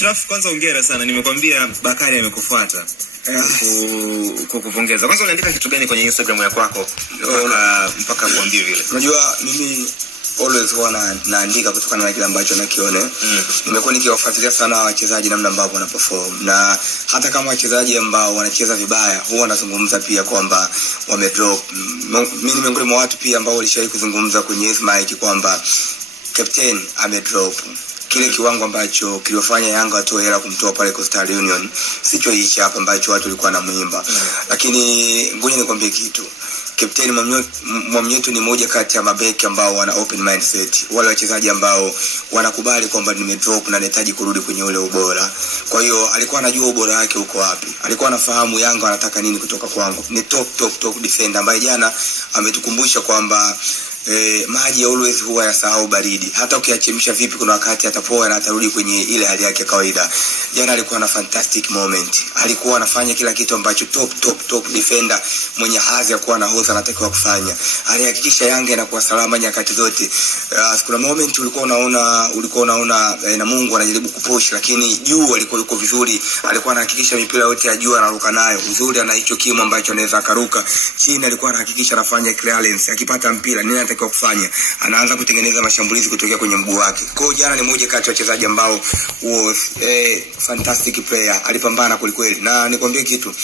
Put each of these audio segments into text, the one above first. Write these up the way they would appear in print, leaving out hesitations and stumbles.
Ashraf, kwanza hongera sana. Nimekwambia Bakari amekufuata. Kukupongeza. Kwanza unaandika kitu gani kwenye Instagram yako mpaka kuambia vile? Unajua mimi always huwa naandika kutokana na kile ambacho nakiona. Nimekuwa nikiwafuatilia sana wachezaji namna ambavyo wanaperform, na hata kama wachezaji ambao wanacheza vibaya huwa nazungumza pia kwamba wamedrop. Mimi ni miongoni mwa watu pia ambao walishawahi kuzungumza kwenye mic kwamba captain amedrop. Kile kiwango ambacho kiliofanya Yanga atoe hela kumtoa pale Coastal Union sicho hichi hapa ambacho watu walikuwa wanamuimba. Lakini ngoja nikwambie kitu. Captain Mwamnyeto ni moja kati ya mabeki ambao wana open mindset. Wale wachezaji ambao wanakubali kwamba nimedrop na nahitaji kurudi kwenye ule ubora. Kwa hiyo alikuwa anajua ubora wake uko wapi. Alikuwa anafahamu Yanga anataka nini kutoka kwangu. Ni top defender ambaye jana ametukumbusha kwamba maji always huwa yasahau baridi. Hata ukiachemsha vipi kuna wakati atapoa na atarudi kwenye ile hali yake kawaida. Jana alikuwa na fantastic moment. Alikuwa anafanya kila kitu ambacho top defender mwenye hadhi ya kuwa na hoza anatakiwa kufanya. Alihakikisha Yanga inakuwa salama nyakati zote. Kuna moment ulikuwa unaona na Mungu anajaribu kupush, lakini juu alikuwa yuko vizuri. Alikuwa anahakikisha mipira yote ya juu anaruka nayo. Uzuri ana hicho kimo ambacho anaweza akaruka. Chini alikuwa anahakikisha anafanya clearance. Akipata mpira nini anatakiwa kufanya? Anaanza kutengeneza mashambulizi kutokea kwenye mguu wake. Kwa hiyo jana ni moja kati ya wachezaji ambao was fantastic player. Alipambana kweli. Na nikwambie kitu,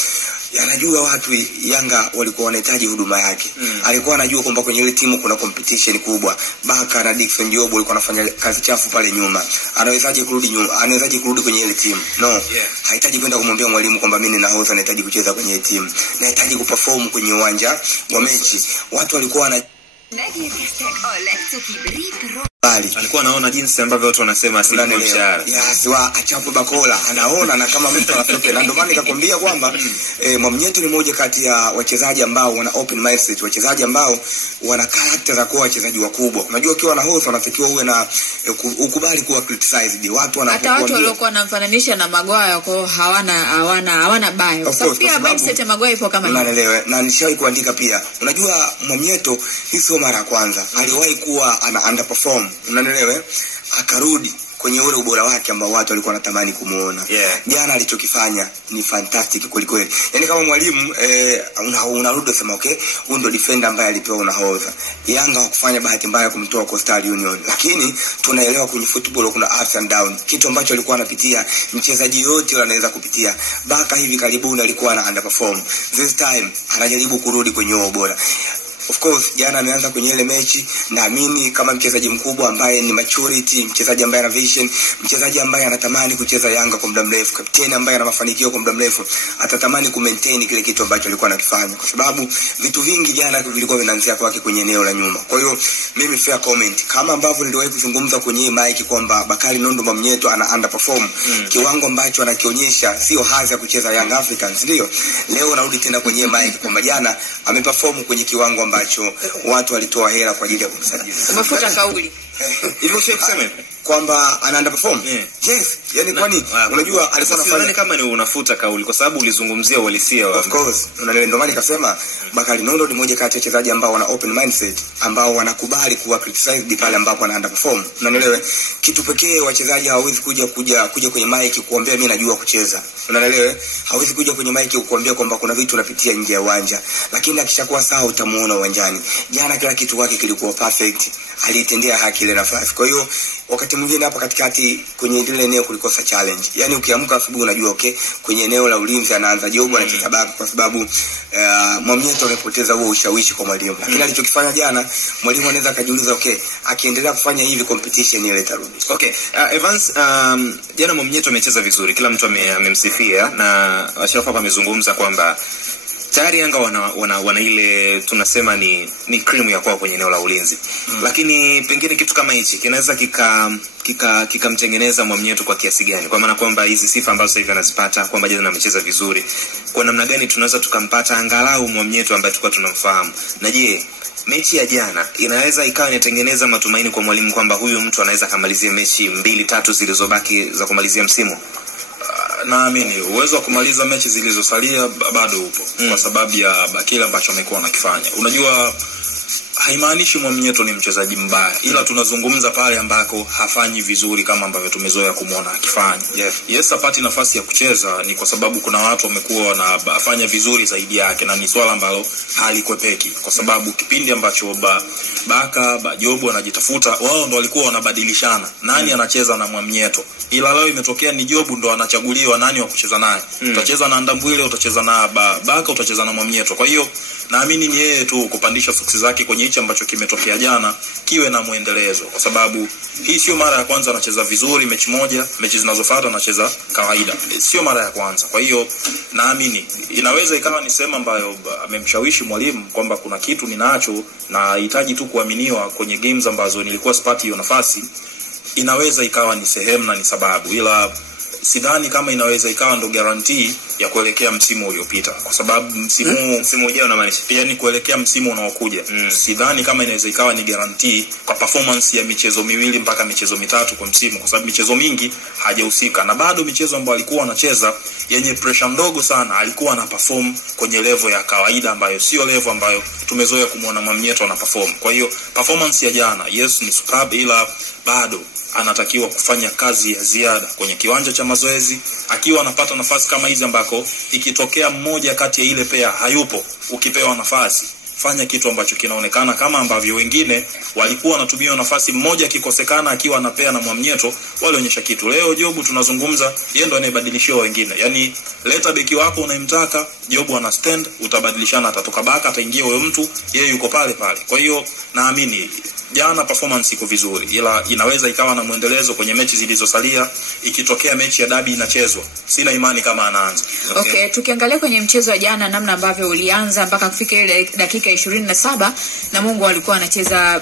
anajua watu Yanga walikuwa wanahitaji huduma yake. Alikuwa anajua kwamba kwenye ile timu kuna competition kubwa. Baka na Dickson Job walikuwa wanafanya kazi chafu pale nyuma. Anawezaje kurudi nyuma? Anawezaje kurudi kwenye ile timu? No. Hahitaji kwenda kumwambia mwalimu kwamba mimi ninahodha, nahitaji kucheza kwenye ile timu. Nahitaji kuperform kwenye uwanja wa mechi. Watu walikuwa alikuwa anaona jinsi ambavyo watu wanasema asili mshahara. Yes, achapo bakola anaona na kama mtu anatoka. Na ndio maana nikakwambia kwamba Mwamnyeto ni moja kati ya wachezaji ambao wana open mindset, wachezaji ambao wana character za kuwa wachezaji wakubwa. Unajua ukiwa na host unatakiwa uwe na ukubali kuwa criticized. Watu hata watu waliokuwa wanamfananisha na Maguire kwa hawana bayo. Kwa sababu pia mindset ya Maguire ipo kama hiyo. Unaelewa? Na nishawahi kuandika pia. Unajua Mwamnyeto hii sio mara ya kwanza. Aliwahi kuwa ana underperform. Unanielewa? Akarudi kwenye ule ubora wake ambao watu walikuwa wanatamani kumuona. Jana alichokifanya ni fantastic kweli. Yaani kama mwalimu unarudi sema okay, huyu ndo defender ambaye alipewa unahodha. Yanga hakufanya bahati mbaya kumtoa Coastal Union. Lakini tunaelewa kwenye football kuna ups and down. Kitu ambacho alikuwa anapitia mchezaji yote anaweza kupitia. Baka hivi karibuni alikuwa ana underperform. This time anajaribu kurudi kwenye ubora. Of course jana ameanza kwenye ile mechi, naamini kama mchezaji mkubwa ambaye ni maturity, mchezaji ambaye ana vision, mchezaji ambaye anatamani kucheza Yanga kwa muda mrefu, kapteni ambaye ana mafanikio kwa muda mrefu, atatamani ku maintain kile kitu ambacho alikuwa anakifanya, kwa sababu vitu vingi jana vilikuwa vinaanzia kwake kwenye eneo la nyuma. Kwa hiyo mimi fair comment kama ambavyo niliwahi kuzungumza kwenye mic kwamba Bakari Nondo Mwamnyeto ana underperform kiwango ambacho anakionyesha sio hadhi ya kucheza Young Africans, ndio leo narudi tena kwenye mic kwamba jana ameperform kwenye kiwango ambacho watu walitoa hela kwa ajili ya kumsajili. Umefuta kauli. Hivyo sio kusema kwamba ana underperform. Yes, yani kwani unajua alikuwa anafanya kama ni unafuta kauli kwa sababu ulizungumzia uhalisia wa. Of course. Unaelewa, ndio maana nikasema Bakari Nondo ni moja kati ya wachezaji ambao wana open mindset, ambao wanakubali kuwa criticized pale ambapo ana underperform. Unaelewa, kitu pekee wachezaji hawawezi kuja kwenye mic kuambia mimi najua kucheza. Unaelewa, hawezi kuja kwenye mic kukuambia kwamba kuna vitu unapitia nje ya uwanja, lakini akishakuwa sawa utamuona uwanjani. Jana kila kitu kwake kilikuwa perfect. Alitendea haki ile nafasi. Kwa hiyo wakati mwingine hapa katikati kwenye ile eneo kulikosa challenge. Yaani ukiamka asubuhi unajua okay, kwenye eneo la ulinzi anaanza Job anacheza Baka kwa sababu Mwamnyeto amepoteza huo ushawishi kwa mwalimu. Lakini alichokifanya jana mwalimu anaweza kujiuliza okay, akiendelea kufanya hivi competition ile itarudi. Okay, Evans, jana Mwamnyeto amecheza vizuri. Kila mtu amemsifia na Ashraf hapa amezungumza kwamba tayari Yanga wana ile tunasema ni cream ya kwao kwenye eneo la ulinzi. Lakini pengine kitu kama hichi kinaweza kikamtengeneza Mwamnyeto kwa kiasi gani? Kwa maana kwamba hizi sifa ambazo sasa hivi anazipata kwamba jana amecheza vizuri, kwa namna gani tunaweza tukampata angalau Mwamnyeto ambaye tulikuwa tunamfahamu? Na je, mechi ya jana inaweza ikawa inatengeneza matumaini kwa mwalimu kwamba huyu mtu anaweza kumalizia mechi 2-3 zilizobaki za kumalizia msimu? Naamini uwezo wa kumaliza mechi zilizosalia bado upo kwa sababu ya kile ambacho amekuwa anakifanya. Unajua haimaanishi Mwamnyeto ni mchezaji mbaya, ila tunazungumza pale ambako hafanyi vizuri kama ambavyo tumezoea kumuona akifanya. Yes, apati nafasi ya kucheza ni kwa sababu kuna watu wamekuwa wanafanya vizuri zaidi yake, na ni swala ambalo halikwepeki kwa sababu kipindi ambacho Baka Jobu wanajitafuta, wao ndo walikuwa wanabadilishana nani anacheza na Mwamnyeto, ila leo imetokea ni Jobu ndo anachaguliwa nani wa kucheza naye. Utacheza na Ndambwile, utacheza na Baka, utacheza na Mwamnyeto. Kwa hiyo naamini ni yeye tu kupandisha soksi zake kwenye hicho ambacho kimetokea jana kiwe na muendelezo, kwa sababu hii sio mara ya kwanza anacheza vizuri mechi moja, mechi zinazofuata anacheza kawaida, sio mara ya kwanza. Kwa hiyo naamini inaweza ikawa ni sema ambayo amemshawishi mwalimu kwamba kuna kitu ninacho na hitaji tu kuaminiwa kwenye games ambazo nilikuwa sipati hiyo nafasi. Inaweza ikawa ni sehemu na ni sababu, ila sidhani kama inaweza ikawa ndo guarantee ya kuelekea msimu uliopita, kwa sababu msimu ujao unamaanisha yani kuelekea msimu unaokuja. Sidhani kama inaweza ikawa ni guarantee kwa performance ya michezo miwili mpaka michezo mitatu kwa msimu, kwa sababu michezo mingi hajahusika, na bado michezo ambayo alikuwa anacheza yenye pressure ndogo sana alikuwa ana perform kwenye level ya kawaida ambayo sio level ambayo tumezoea kumuona Mwamnyeto ana perform. Kwa hiyo performance ya jana yes ni superb, ila bado anatakiwa kufanya kazi ya ziada kwenye kiwanja cha mazoezi, akiwa anapata nafasi kama hizi ambako ikitokea mmoja kati ya ile pea hayupo, ukipewa nafasi fanya kitu ambacho kinaonekana kama ambavyo wengine walikuwa wanatumia nafasi, mmoja kikosekana akiwa anapea na Mwamnyeto walionyesha kitu. Leo Jobu tunazungumza yeye ndo anayebadilishiwa wengine, yani leta beki wako unayemtaka, Jobu ana stand, utabadilishana, atatoka Baka ataingia huyo mtu, yeye yuko pale pale. Kwa hiyo naamini jana performance iko vizuri, ila inaweza ikawa na muendelezo kwenye mechi zilizosalia. Ikitokea mechi ya dabi inachezwa, sina imani kama anaanza. Okay, tukiangalia kwenye mchezo wa jana namna ambavyo ulianza mpaka kufika ile dakika 27 na Mungu alikuwa anacheza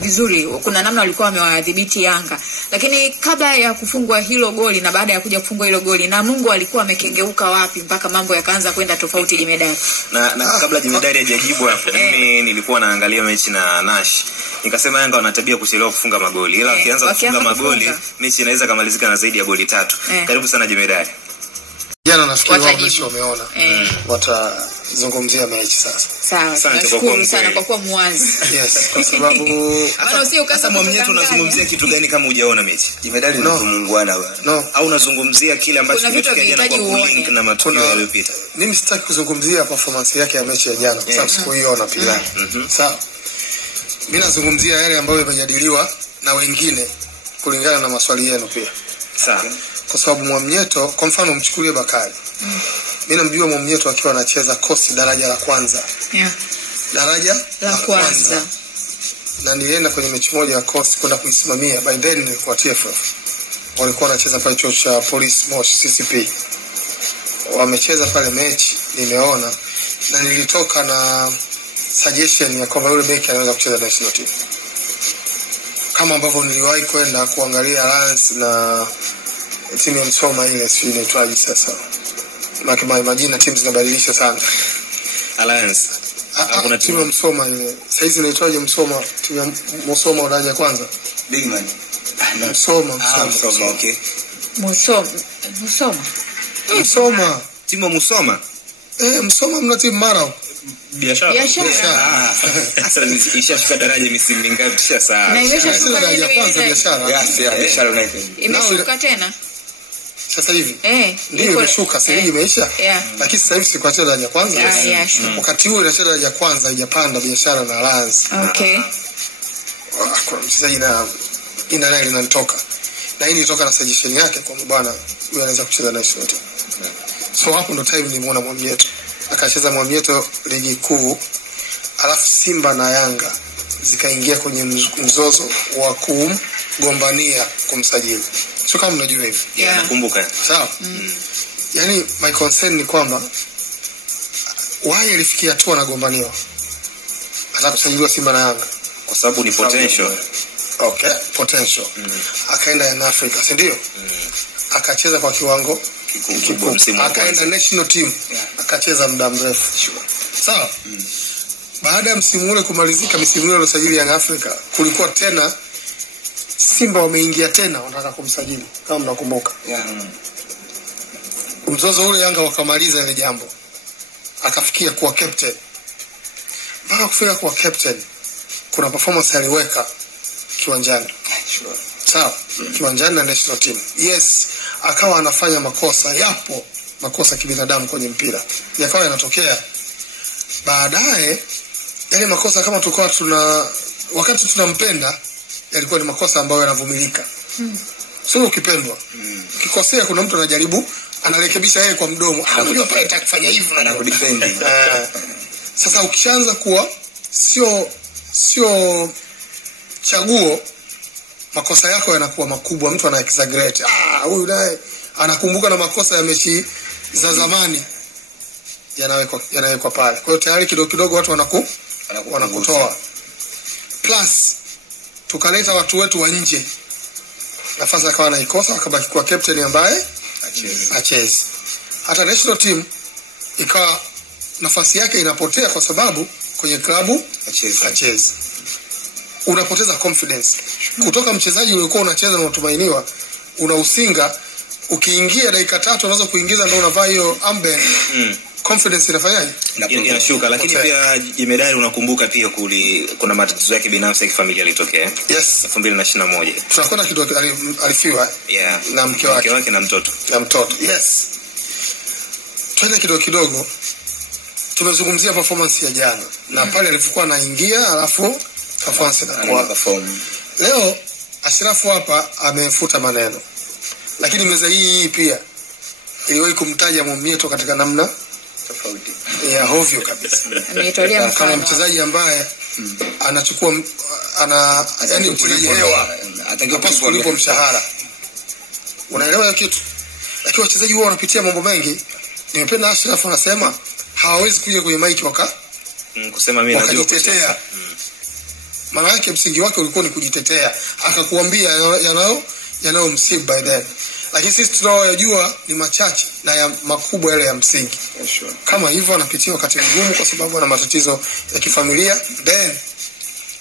vizuri. Kuna namna walikuwa wamewadhibiti Yanga. Lakini kabla ya kufungwa hilo goli na baada ya kuja kufungwa hilo goli, na Mungu alikuwa amekengeuka wapi mpaka mambo yakaanza kwenda tofauti Jemedari? Na kabla Jemedari hajajibu hapo, mimi nilikuwa naangalia mechi na Nash. Nikasema Yanga wana tabia kuchelewa kufunga magoli, ila wakianza kufunga magoli mechi inaweza kumalizika na zaidi ya goli 3. Karibu sana Jemedari. Jana nafikiri wao mechi wameona. Watazungumzia mechi sasa. Sawa. Nashukuru sana kwa kuwa muwazi. Yes, kwa sababu bado sio ukasa Mwamnyeto unazungumzia kitu gani kama hujaona mechi? Jemedari ni muungwana bwana. No. Au unazungumzia kile ambacho kimetokea jana kwa link na matukio yaliyopita? Mimi sitaki kuzungumzia performance yake ya mechi ya jana, kwa sababu sikuiona pia. Sawa. Mimi nazungumzia yale ambayo yamejadiliwa na wengine kulingana na maswali yenu pia. Sawa. Kwa sababu Mwamnyeto, kwa mfano mchukulie Bakari. Mimi namjua Mwamnyeto akiwa anacheza Coast daraja la kwanza. Daraja la kwanza. Na nilienda kwenye mechi moja ya Coast kwenda kuisimamia. By then nilikuwa TFF. Walikuwa wanacheza pale chuo cha Police Mosh CCP. Wamecheza pale mechi, nimeona na nilitoka na suggestion ya kwamba yule beki anaweza kucheza national team. Kama ambavyo niliwahi kwenda kuangalia Lance na timu ya Msoma ile sio inaitwaje sasa. Maana majina timu zinabadilisha sana. Alliance. Kuna timu ya Msoma ile. Saizi inaitwaje Msoma? Timu ya Msoma daraja kwanza. Big man. Msoma. Okay. Msoma. Timu ya Msoma. Msoma mna timu mara biashara. Sasa ishafika daraja misimu mingapi sasa? Na imeshafika daraja kwanza biashara. Biashara United. Imeshuka tena. Sasa hivi. Ndio imeshuka, sasa hivi imeisha. Lakini sasa hivi siko daraja ya kwanza. Wakati huo inacheza daraja ya kwanza haijapanda biashara na Alliance. Okay. Kwa mchezaji na ina linatoka. Na hii inatoka na suggestion yake kwa bwana huyu anaweza kucheza national team. So hapo ndo time nimeona Mwamnyeto. Akacheza Mwamnyeto ligi kuu, alafu Simba na Yanga zikaingia kwenye mzozo wa kugombania kumsajili. Sio kama mnajua hivi. Nakumbuka. Sawa. Yaani my concern ni kwamba why alifikia tu anagombaniwa. Hata kusajiliwa Simba na Yanga kwa sababu ni potential. Okay, potential. Akaenda Young Africa, si ndio? Akacheza kwa kiwango kikubwa. Akaenda national team. Akacheza muda mrefu. Sawa? Baada ya msimu ule kumalizika, msimu ule uliosajili Young Africa, kulikuwa tena Simba wameingia tena wanataka kumsajili kama mnakumbuka. Mzozo ule Yanga wakamaliza ile jambo. Akafikia kuwa captain. Mpaka kufika kuwa captain, kuna performance aliweka kiwanjani. Sawa, kiwanjani na national team. Yes, akawa anafanya makosa, yapo makosa kibinadamu kwenye mpira. Yakawa yanatokea. Baadaye yale makosa kama tulikuwa wakati tunampenda yalikuwa ni makosa ambayo yanavumilika. Sio ukipendwa. Ukikosea kuna mtu anajaribu anarekebisha yeye kwa mdomo. Unajua pale atakufanya hivi na anakudefend. Sasa ukishaanza kuwa sio chaguo, makosa yako yanakuwa makubwa, mtu ana exaggerate. Huyu naye anakumbuka na makosa ya mechi za zamani yanawekwa pale. Kwa hiyo tayari kidogo watu wanakutoa. Plus tukaleta watu wetu wa nje. Nafasi akawa anaikosa, akabaki kwa captain ambaye acheze. Hata national team ikawa nafasi yake inapotea kwa sababu kwenye klabu acheze. Unapoteza confidence. Kutoka mchezaji uliokuwa unacheza na utumainiwa, unausinga, ukiingia dakika 3 unaweza kuingiza ndio unavaa hiyo armband. Confidence inafanyaje? Inashuka. Lakini pia Jemedari, unakumbuka pia kuna matatizo yake binafsi ya kifamilia yalitokea. Yes, 2021. Tunakwenda kidogo, alifiwa na mke wake na mtoto. Yes. Twende kidogo. Tumezungumzia performance ya jana. Na pale alipokuwa anaingia alafu performance inakuwa. Leo Ashrafu hapa amefuta maneno. Lakini meza hii pia iliwahi kumtaja Mwamnyeto katika namna tofauti. Ya hovyo kabisa. Ameitolea kama mchezaji ambaye anachukua yani mchezaji hewa atakapaswa kulipwa mshahara. Unaelewa hiyo kitu? Lakini wachezaji wao wanapitia mambo mengi. Nimependa Ashraf anasema hawawezi kuja kwenye maiki kusema mimi najua kujitetea. Maana yake msingi wake ulikuwa ni kujitetea. Akakuambia yanao msiba by then. Lakini sisi tunayojua ni machache na ya makubwa yale ya msingi. Kama hivyo anapitia wakati mgumu kwa sababu ana matatizo ya kifamilia, then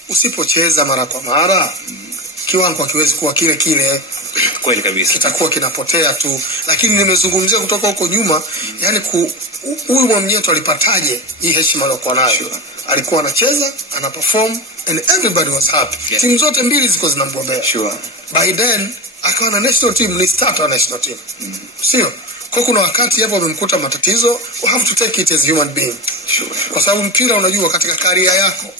usipocheza mara kwa mara kiwango hakiwezi kuwa kile. Kweli kabisa. Kitakuwa kinapotea tu. Lakini nimezungumzia kutoka huko nyuma, yani huyu Mwamnyeto alipataje hii heshima aliyokuwa nayo? Alikuwa anacheza, ana perform and everybody was happy. Timu zote mbili ziko zinamgombea. By then akawa na national team, ni starter wa national team. Sio? Kwa kuna wakati hapo amemkuta matatizo, we have to take it as human being. Kwa sababu mpira unajua katika career yako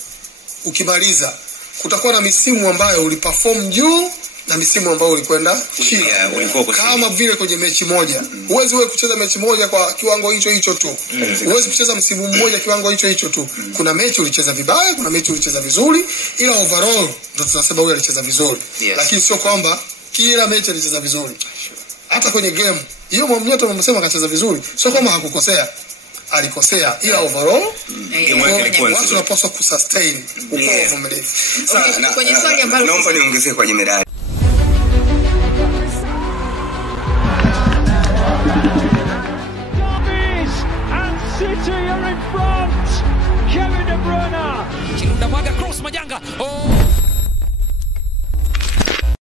ukimaliza kutakuwa na misimu ambayo uliperform juu na misimu ambayo ulikwenda chini. Kama vile kwenye mechi moja. Huwezi wewe kucheza mechi moja kwa kiwango hicho tu. Huwezi kucheza msimu mmoja kiwango hicho tu. Kuna mechi ulicheza vibaya, kuna mechi ulicheza vizuri, ila overall ndio tunasema huyu alicheza vizuri. Lakini sio kwamba kila mechi alicheza vizuri. Hata kwenye game hiyo Mwamnyeto amesema akacheza vizuri, sio kama hakukosea. Alikosea, ila overall watu wanapaswa kusustain uvumilivu. Kwenye swali ambalo naomba niongezee kwa Jemedari. City are in front. Kevin De Bruyne. Chilunda mwaga cross Majanga.